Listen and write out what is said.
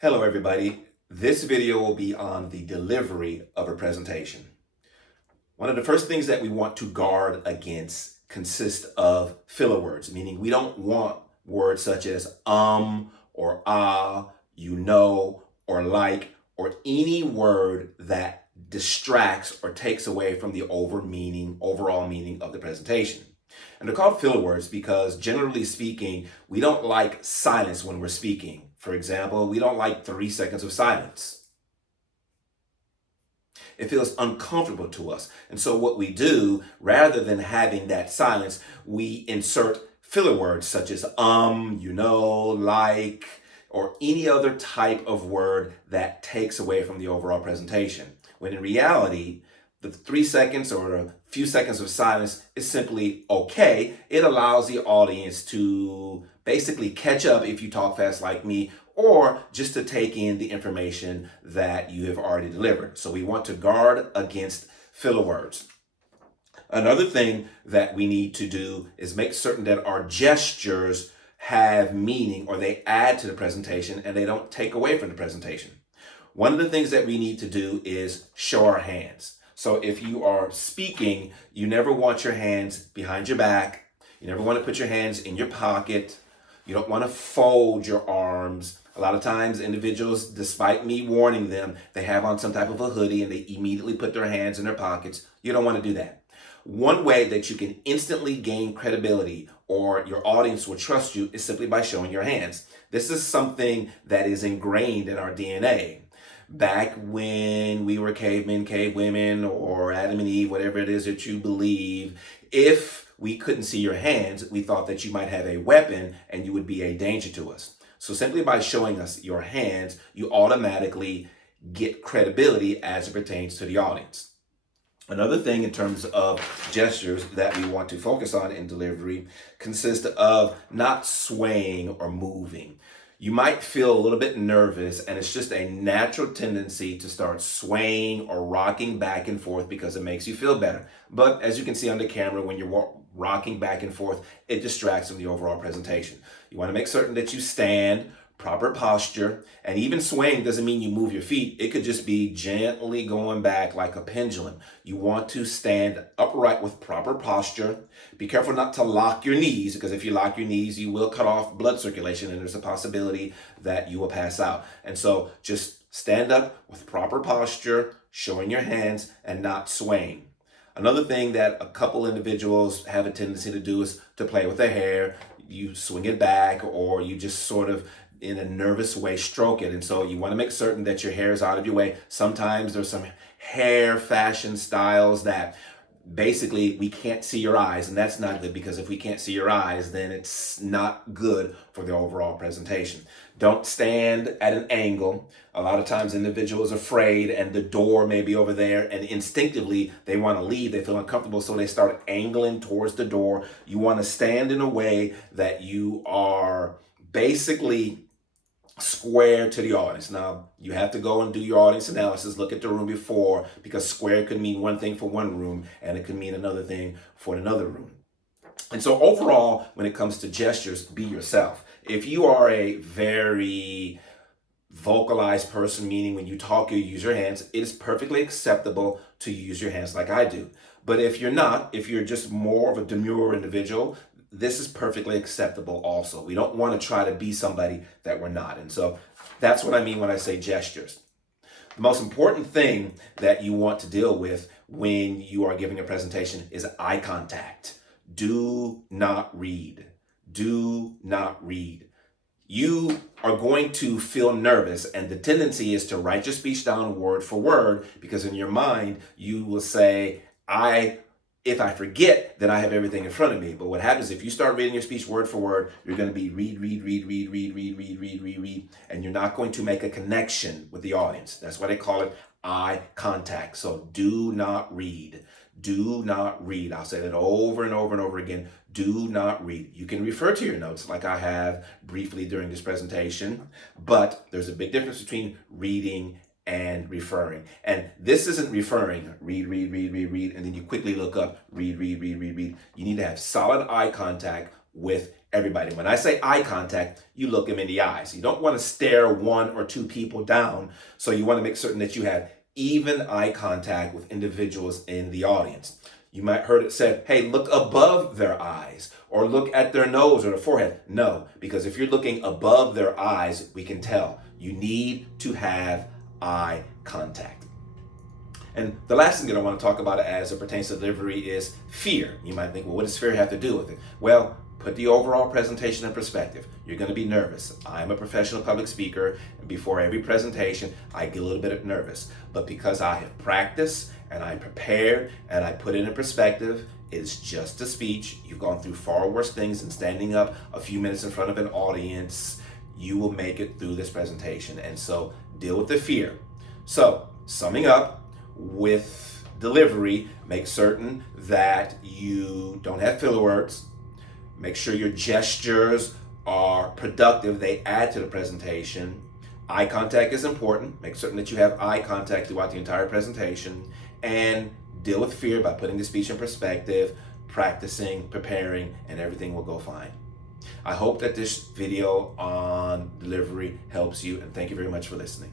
Hello, everybody. This video will be on the delivery of a presentation. One of the first things that we want to guard against consists of filler words, meaning we don't want words such as or ah, or like, or any word that distracts or takes away from the overall meaning of the presentation. And they're called filler words because, generally speaking, we don't like silence when we're speaking. For example, we don't like 3 seconds of silence. It feels uncomfortable to us. And so what we do, rather than having that silence, we insert filler words such as like, or any other type of word that takes away from the overall presentation. When in reality, the 3 seconds or a few seconds of silence is simply okay. It allows the audience to basically catch up if you talk fast like me, or just to take in the information that you have already delivered. So we want to guard against filler words. Another thing that we need to do is make certain that our gestures have meaning, or they add to the presentation and they don't take away from the presentation. One of the things that we need to do is show our hands. So if you are speaking, you never want your hands behind your back. You never want to put your hands in your pocket. You don't want to fold your arms. A lot of times individuals, despite me warning them, they have on some type of a hoodie and they immediately put their hands in their pockets. You don't want to do that. One way that you can instantly gain credibility or your audience will trust you is simply by showing your hands. This is something that is ingrained in our DNA. Back when we were cavemen, cavewomen, or Adam and Eve, whatever it is that you believe, if we couldn't see your hands, we thought that you might have a weapon and you would be a danger to us. So simply by showing us your hands, you automatically get credibility as it pertains to the audience. Another thing in terms of gestures that we want to focus on in delivery consists of not swaying or moving. You might feel a little bit nervous, and it's just a natural tendency to start swaying or rocking back and forth because it makes you feel better. But as you can see on the camera, when you're rocking back and forth, it distracts from the overall presentation. You want to make certain that you stand, proper posture, and even swaying doesn't mean you move your feet. It could just be gently going back like a pendulum. You want to stand upright with proper posture. Be careful not to lock your knees, because if you lock your knees, you will cut off blood circulation and there's a possibility that you will pass out. And so just stand up with proper posture, showing your hands and not swaying. Another thing that a couple individuals have a tendency to do is to play with their hair. You swing it back, or you just sort of in a nervous way stroke it. And so you want to make certain that your hair is out of your way. Sometimes there's some hair fashion styles that basically we can't see your eyes, and that's not good, because if we can't see your eyes, then it's not good for the overall presentation. Don't stand at an angle. A lot of times individuals are afraid and the door may be over there, and instinctively they want to leave. They feel uncomfortable, so they start angling towards the door. You want to stand in a way that you are basically square to the audience. Now, you have to go and do your audience analysis, look at the room before, because square could mean one thing for one room and it could mean another thing for another room. And so overall, when it comes to gestures, be yourself. If you are a very vocalized person, meaning when you talk, you use your hands, it is perfectly acceptable to use your hands like I do. But if you're not, if you're just more of a demure individual, this is perfectly acceptable also. We don't want to try to be somebody that we're not. And so that's what I mean when I say gestures. The most important thing that you want to deal with when you are giving a presentation is eye contact. Do not read. Do not read. You are going to feel nervous, and the tendency is to write your speech down word for word, because in your mind you will say, if I forget, then I have everything in front of me. But what happens if you start reading your speech word for word, you're going to be read, and you're not going to make a connection with the audience. That's why they call it eye contact. So do not read. Do not read. I'll say that over and over and over again. Do not read. You can refer to your notes like I have briefly during this presentation, but there's a big difference between reading and referring. And this isn't referring, read, and then you quickly look up, read. You need to have solid eye contact with everybody. When I say eye contact, you look them in the eyes. You don't want to stare one or two people down, so you want to make certain that you have even eye contact with individuals in the audience. You might heard it said, hey, look above their eyes or look at their nose or their forehead. No, because if you're looking above their eyes, we can tell. You need to have eye contact. And the last thing that I want to talk about as it pertains to delivery is fear. You might think, well, what does fear have to do with it? Well, put the overall presentation in perspective. You're going to be nervous. I'm a professional public speaker, and before every presentation, I get a little bit nervous. But because I have practiced and I prepared and I put it in perspective, it's just a speech. You've gone through far worse things than standing up a few minutes in front of an audience. You will make it through this presentation. And so deal with the fear. So summing up, with delivery, make certain that you don't have filler words. Make sure your gestures are productive. They add to the presentation. Eye contact is important. Make certain that you have eye contact throughout the entire presentation. And deal with fear by putting the speech in perspective, practicing, preparing, and everything will go fine. I hope that this video on delivery helps you, and thank you very much for listening.